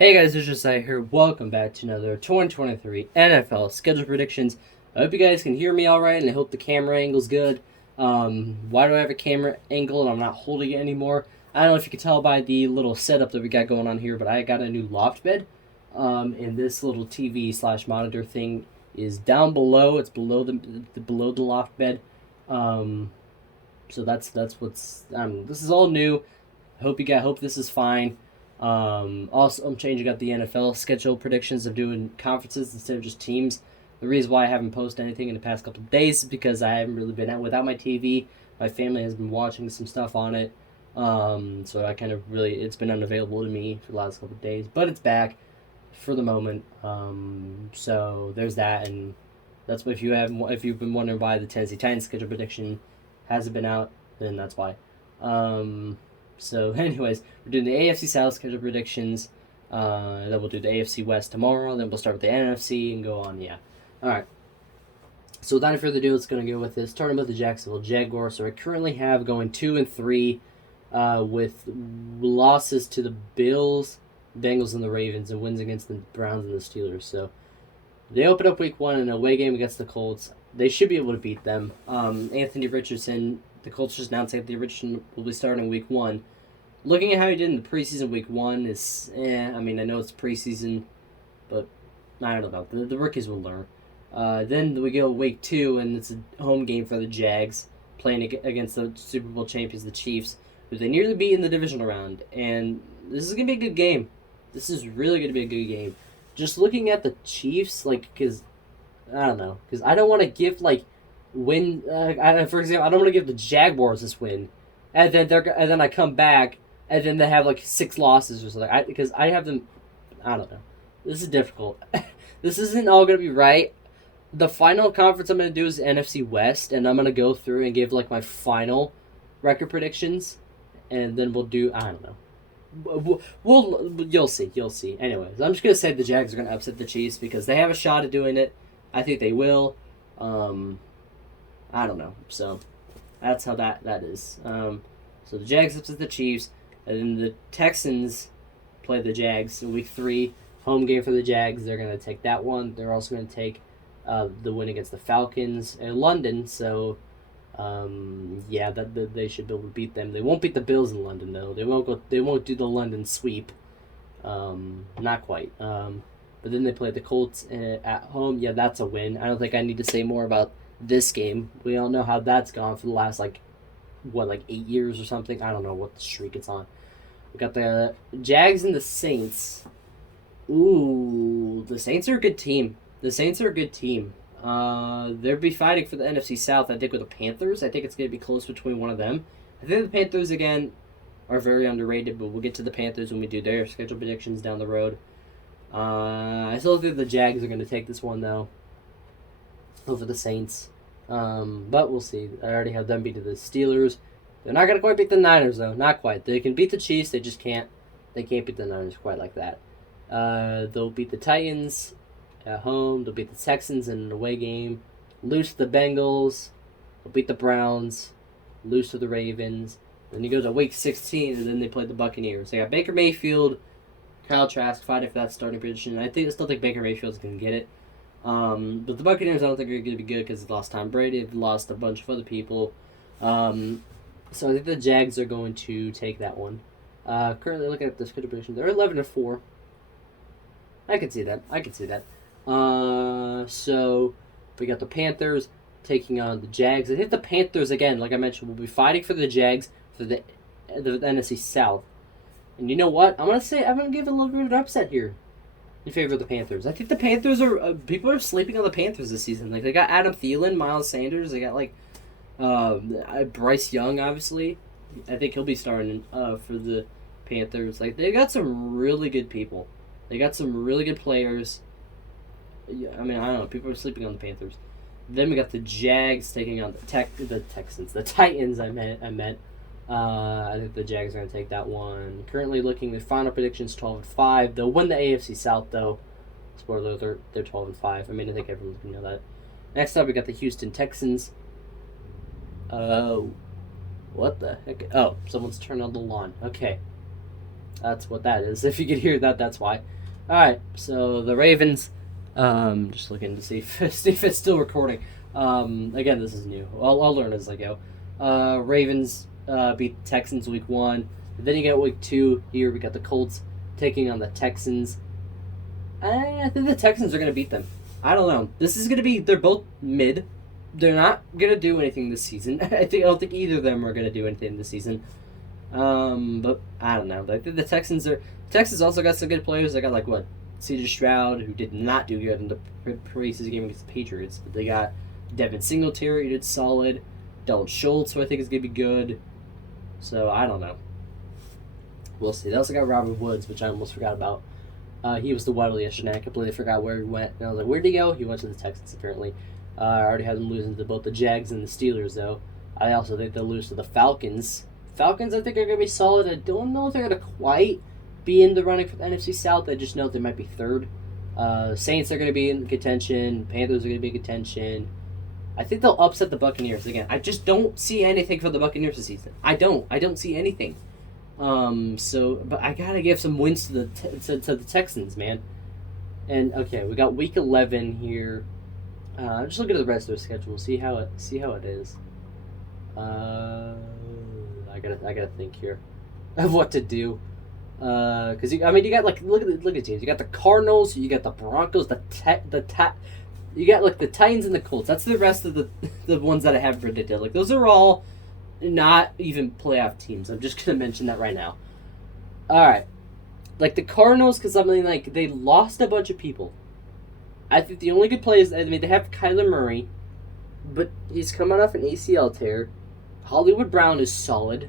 Hey guys, it's Josiah here. Welcome back to another 2023 NFL schedule predictions. I hope you guys can hear me alright, and I hope the camera angle's good. Why do I have a camera angle and I'm not holding it anymore? I don't know if you can tell by the little setup that we got going on here, but I got a new loft bed. And this little TV/monitor thing is down below. It's below the loft bed. So that's what's. This is all new. Hope this is fine. Also, I'm changing up the NFL schedule predictions of doing conferences instead of just teams. The reason why I haven't posted anything in the past couple of days is because I haven't really been out without my TV. My family has been watching some stuff on it. So I kind of it's been unavailable to me for the last couple of days, but it's back for the moment. So there's that, and that's what if you've been wondering why the Tennessee Titans schedule prediction hasn't been out, then that's why. So, anyways, we're doing the AFC South schedule predictions. Then we'll do the AFC West tomorrow. Then we'll start with the NFC and go on. Yeah. All right. So, without any further ado, let's go with this. Starting with the Jacksonville Jaguars. So, I currently have going 2-3 with losses to the Bills, Bengals, and the Ravens, and wins against the Browns and the Steelers. So, they open up week 1 in an away game against the Colts. They should be able to beat them. Anthony Richardson. The Colts just announced that the Richardson will be starting week 1. Looking at how he did in the preseason week 1 is, I mean, I know it's preseason, but I don't know. The rookies will learn. Then we go week 2, and it's a home game for the Jags, playing against the Super Bowl champions, the Chiefs, who they nearly beat in the divisional round. And this is going to be a good game. This is really going to be a good game. Just looking at the Chiefs, because, I don't know, because I don't want to give, win. For example, I don't want to give the Jaguars this win, and then I come back, and then they have 6 losses or something. Because I have them. I don't know. This is difficult. This isn't all gonna be right. The final conference I'm gonna do is the NFC West, and I'm gonna go through and give my final record predictions, and then we'll do. I don't know. You'll see. Anyways, I'm just gonna say the Jags are gonna upset the Chiefs because they have a shot at doing it. I think they will. I don't know. So that's how that is. So the Jags upset the Chiefs, and then the Texans play the Jags in week 3. Home game for the Jags. They're going to take that one. They're also going to take the win against the Falcons in London. So they should be able to beat them. They won't beat the Bills in London though. They won't do the London sweep. Not quite. But then they play the Colts at home. Yeah, that's a win. I don't think I need to say more about this game. We all know how that's gone for the last 8 years or something. I don't know what the streak it's on. We got the Jags and the Saints. Ooh, the Saints are a good team. They'll be fighting for the NFC South, I think, with the Panthers. I think it's going to be close between one of them. I think the Panthers, again, are very underrated, but we'll get to the Panthers when we do their schedule predictions down the road. I still think the Jags are going to take this one, though, over the Saints. But we'll see. I already have them beating the Steelers. They're not going to quite beat the Niners, though. Not quite. They can beat the Chiefs. They just can't. They can't beat the Niners quite like that. They'll beat the Titans at home. They'll beat the Texans in an away game. Lose to the Bengals. They'll beat the Browns. Lose to the Ravens. Then you go to week 16, and then they play the Buccaneers. They got Baker Mayfield, Kyle Trask fighting for that starting position. I still think Baker Mayfield's going to get it. But the Buccaneers, I don't think are going to be good because they lost Tom Brady. They've lost a bunch of other people. So I think the Jags are going to take that one. Currently looking at the schedule prediction, they're 11-4. I can see that. So we got the Panthers taking on the Jags. I think the Panthers, again, like I mentioned, will be fighting for the Jags for the NFC South. And you know what? I'm going to give it a little bit of an upset here in favor of the Panthers. I think the Panthers are... people are sleeping on the Panthers this season. They got Adam Thielen, Miles Sanders. They got, Bryce Young, obviously. I think he'll be starting for the Panthers. They got some really good people. They got some really good players. I mean, I don't know. People are sleeping on the Panthers. Then we got the Jags taking on the Texans. The Titans, I meant. I think the Jags are going to take that one. Currently looking, the final predictions 12-5. They'll win the AFC South, though. Spoiler alert, they're 12-5. I mean, I think everyone's going to know that. Next up, we got the Houston Texans. What the heck? Oh, someone's turned on the lawn. Okay. That's what that is. If you could hear that, that's why. All right, so the Ravens. Just looking to see if it's still recording. Again, this is new. I'll learn as I go. Ravens beat the Texans week 1. Then you got week 2. Here we got the Colts taking on the Texans. I think the Texans are going to beat them. I don't know. This is going to be. They're both mid. They're not going to do anything this season. I don't think either of them are going to do anything this season. But I don't know. I think the Texans also got some good players. They got like what? C.J. Stroud, who did not do good in the preseason game against the Patriots. But they got Devin Singletary, who did solid. Dalton Schultz, who I think is going to be good. So, I don't know. We'll see. They also got Robert Woods, which I almost forgot about. He was the Waddle yesterday. I completely forgot where he went. And I was like, where'd he go? He went to the Texans, apparently. I already had them losing to both the Jags and the Steelers, though. I also think they'll lose to the Falcons. Falcons, I think, are going to be solid. I don't know if they're going to quite be in the running for the NFC South. I just know they might be third. Saints are going to be in contention. Panthers are going to be in contention. I think they'll upset the Buccaneers again. I just don't see anything for the Buccaneers this season. I don't see anything. But I gotta give some wins to the Texans, man. And okay, we got week 11 here. Just look at the rest of their schedule. See how it is. I gotta think here of what to do. Because you got like look at the teams. You got the Cardinals, you got the Broncos, you got like the Titans and the Colts. That's the rest of the ones that I have predicted. Like those are all not even playoff teams. I'm just gonna mention that right now. All right, like the Cardinals, because like they lost a bunch of people. I think the only good players. They have Kyler Murray, but he's coming off an ACL tear. Hollywood Brown is solid.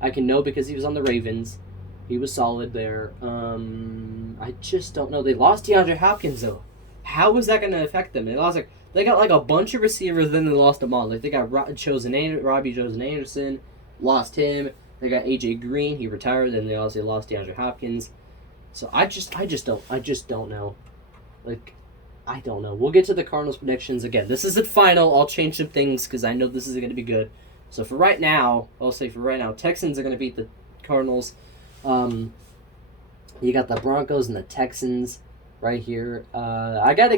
I can know because he was on the Ravens. He was solid there. I just don't know. They lost DeAndre Hopkins though. How is that going to affect them? They got like a bunch of receivers, then they lost them all. Like they got Robbie Chosen Anderson, lost him. They got AJ Green, he retired, and they also lost DeAndre Hopkins. So I just don't know. Like I don't know. We'll get to the Cardinals predictions again. This isn't final. I'll change some things because I know this is going to be good. So for right now, Texans are going to beat the Cardinals. You got the Broncos and the Texans right here. I don't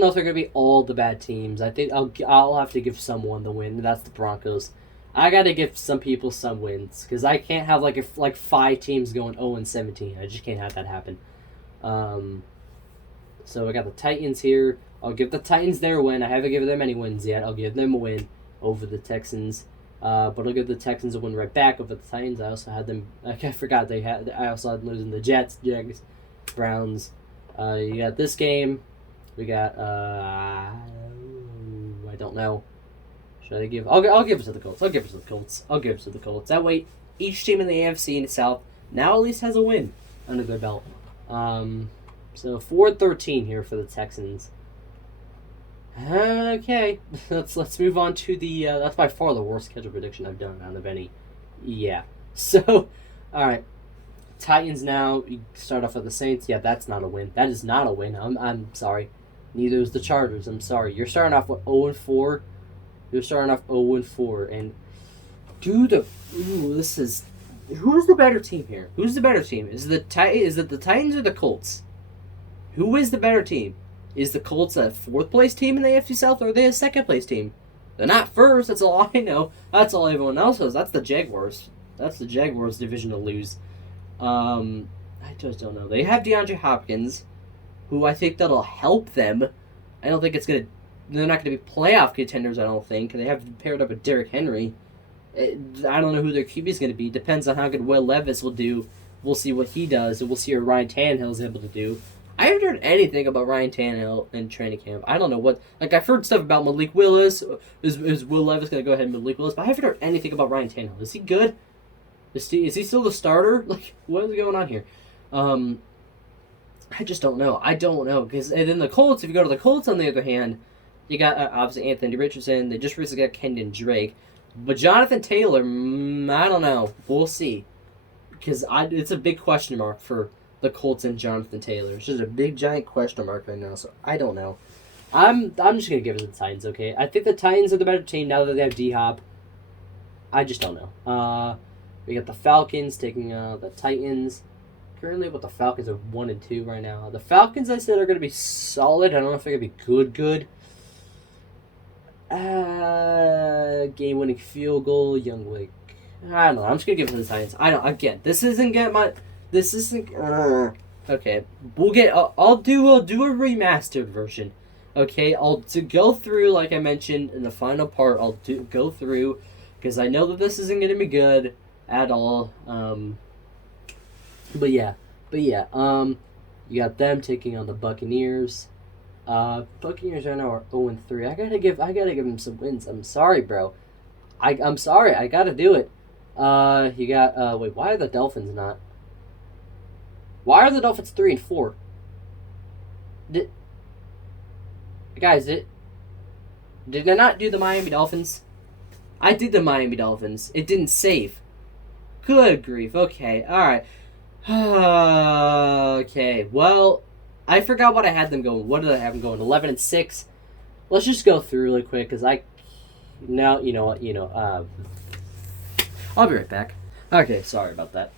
know if they're gonna be all the bad teams. I think I'll have to give someone the win. That's the Broncos. I gotta give some people some wins because I can't have like 5 teams going 0-17. I just can't have that happen. So I got the Titans here. I'll give the Titans their win. I haven't given them any wins yet. I'll give them a win over the Texans. But I'll give the Texans a win right back over the Titans. I also had them. I forgot I also had them losing the Jets, Jags, Browns. You got this game. We got. I don't know. Should I give? I'll give it to the Colts. I'll give it to the Colts. That way, each team in the AFC and the South now at least has a win under their belt. So 4-13 here for the Texans. Okay, let's move on to the. That's by far the worst schedule prediction I've done out of any. Yeah. So, all right. Titans now. You start off with the Saints. Yeah, that's not a win. That is not a win. I'm sorry. Neither is the Chargers. I'm sorry. You're starting off with 0-4. You're starting off 0-4, and this is. Who's the better team here? Who's the better team? Is it the Titans or the Colts? Who is the better team? Is the Colts a 4th place team in the AFC South, or are they a 2nd place team? They're not first. That's all I know. That's all everyone else knows. That's the Jaguars. That's the Jaguars division to lose. I just don't know. They have DeAndre Hopkins, who I think that'll help them. I don't think they're not going to be playoff contenders, I don't think. They have paired up with Derrick Henry. I don't know who their QB is going to be. Depends on how good Will Levis will do. We'll see what he does, and we'll see what Ryan Tannehill is able to do. I haven't heard anything about Ryan Tannehill in training camp. I don't know what. Like, I've heard stuff about Malik Willis. Is Will Levis going to go ahead and Malik Willis? But I haven't heard anything about Ryan Tannehill. Is he good? Is he still the starter? Like, what is going on here? I just don't know. I don't know. And then the Colts, if you go to the Colts, on the other hand, you got, obviously, Anthony Richardson. They just recently got Kenyon Drake. But Jonathan Taylor, I don't know. We'll see. Because it's a big question mark for the Colts and Jonathan Taylor. It's just a big, giant question mark right now, so I don't know. I'm just going to give it to the Titans, okay? I think the Titans are the better team now that they have D-Hop. I just don't know. We got the Falcons taking the Titans. Currently, the Falcons are 1-2 right now. The Falcons, I said, are going to be solid. I don't know if they're going to be good. Game-winning field goal, Young Wick. I don't know. I'm just going to give it to the Titans. I don't. Again, this isn't. Okay, we'll get. I'll do a remastered version. Okay, I'll go through like I mentioned in the final part. I'll go through because I know that this isn't going to be good at all. But yeah. You got them taking on the Buccaneers. Buccaneers right now are 0-3. I gotta give them some wins. I'm sorry, bro. I'm sorry. I gotta do it. You got. Wait, why are the Dolphins not? Why are the Dolphins 3-4? Did I not do the Miami Dolphins? I did the Miami Dolphins. It didn't save. Good grief. Okay. All right. Okay. Well, I forgot what I had them going. What did I have them going? 11-6. Let's just go through really quick because now you know what I'll be right back. Okay. Sorry about that.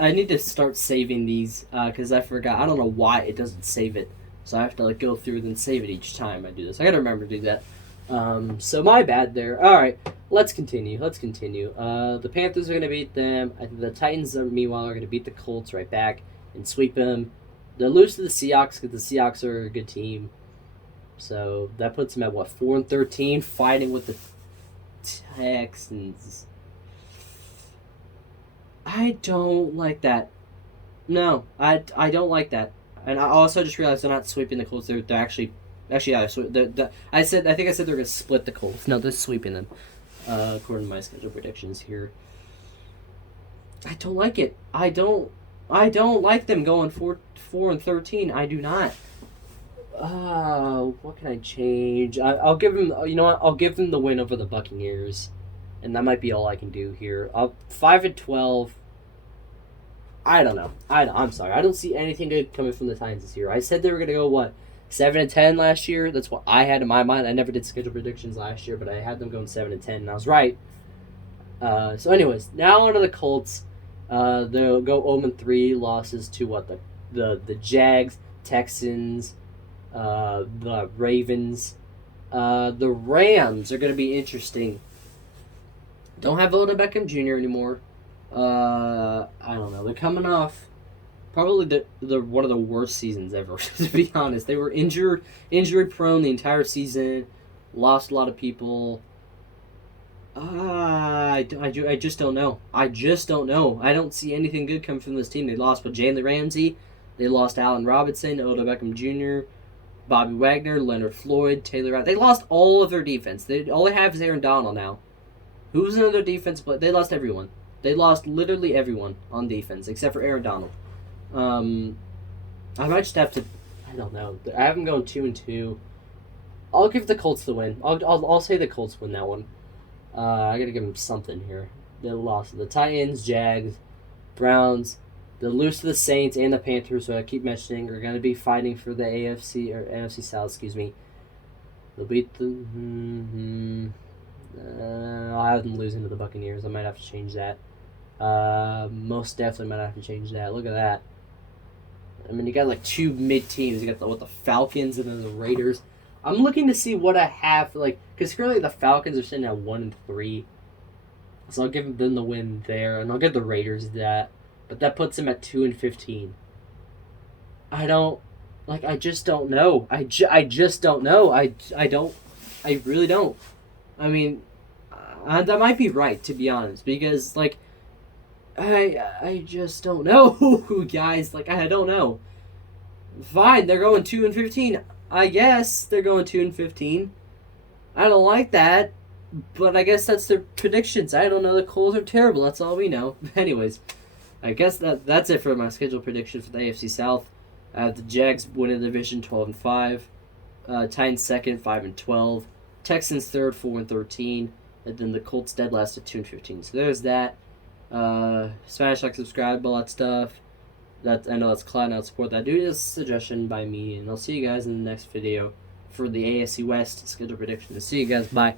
I need to start saving these because I forgot. I don't know why it doesn't save it. So I have to go through and then save it each time I do this. I gotta remember to do that. So my bad there. All right, let's continue. The Panthers are gonna beat them. I think the Titans, meanwhile, are gonna beat the Colts right back and sweep them. They'll lose to the Seahawks because the Seahawks are a good team. So that puts them at 4-13, fighting with the Texans. I don't like that. No, I don't like that. And I also just realized they're not sweeping the Colts. They're actually I think I said they're going to split the Colts. No, they're sweeping them. According to my schedule predictions here. I don't like it. I don't like them going 4-13. I do not. What can I change? I'll give them. You know what? I'll give them the win over the Buccaneers, and that might be all I can do here. 5-12. I don't know. I'm sorry. I don't see anything good coming from the Titans this year. I said they were gonna go 7-10 last year. That's what I had in my mind. I never did schedule predictions last year, but I had them going 7-10, and I was right. So, anyways, now on to the Colts. They'll go 0-3, losses to the Jags, Texans, the Ravens. The Rams are going to be interesting. Don't have Odell Beckham Jr. anymore. I don't know. They're coming off probably the one of the worst seasons ever, to be honest. They were injury prone the entire season, lost a lot of people. I just don't know. I don't see anything good coming from this team. They lost with Jalen Ramsey. They lost Allen Robinson, Odell Beckham Jr., Bobby Wagner, Leonard Floyd, Taylor Rapp. They lost all of their defense. All they have is Aaron Donald now. Who's in their defense? But they lost everyone. They lost literally everyone on defense except for Aaron Donald. I might just have to. I don't know. I have them going 2-2. I'll give the Colts the win. I'll say the Colts win that one. I gotta give them something here. They lost to the Titans, Jags, Browns. They'll lose to the Saints and the Panthers, who I keep mentioning are gonna be fighting for the AFC South. Excuse me. They'll beat the. I'll have them losing to the Buccaneers. I might have to change that. Most definitely might have to change that. Look at that. I mean, you got two mid teams. You got the Falcons and then the Raiders. I'm looking to see what I have because currently the Falcons are sitting at 1-3, so I'll give them the win there, and I'll give the Raiders that, but that puts them at 2-15. I just don't know. I just don't know. I really don't. I mean, that might be right, to be honest, because I just don't know, guys. I don't know. Fine, they're going 2-15. I guess they're going 2-15. I don't like that, but I guess that's their predictions. I don't know. The Colts are terrible. That's all we know. Anyways, I guess that's it for my schedule prediction for the AFC South. I have the Jags winning the division 12-5, Titans second 5-12, Texans third 4-13, and then the Colts dead last at 2-15. So there's that. Smash like, subscribe, all that stuff. I know that's cloud out support. That dude is a suggestion by me, and I'll see you guys in the next video for the AFC West schedule prediction. See you guys. Bye.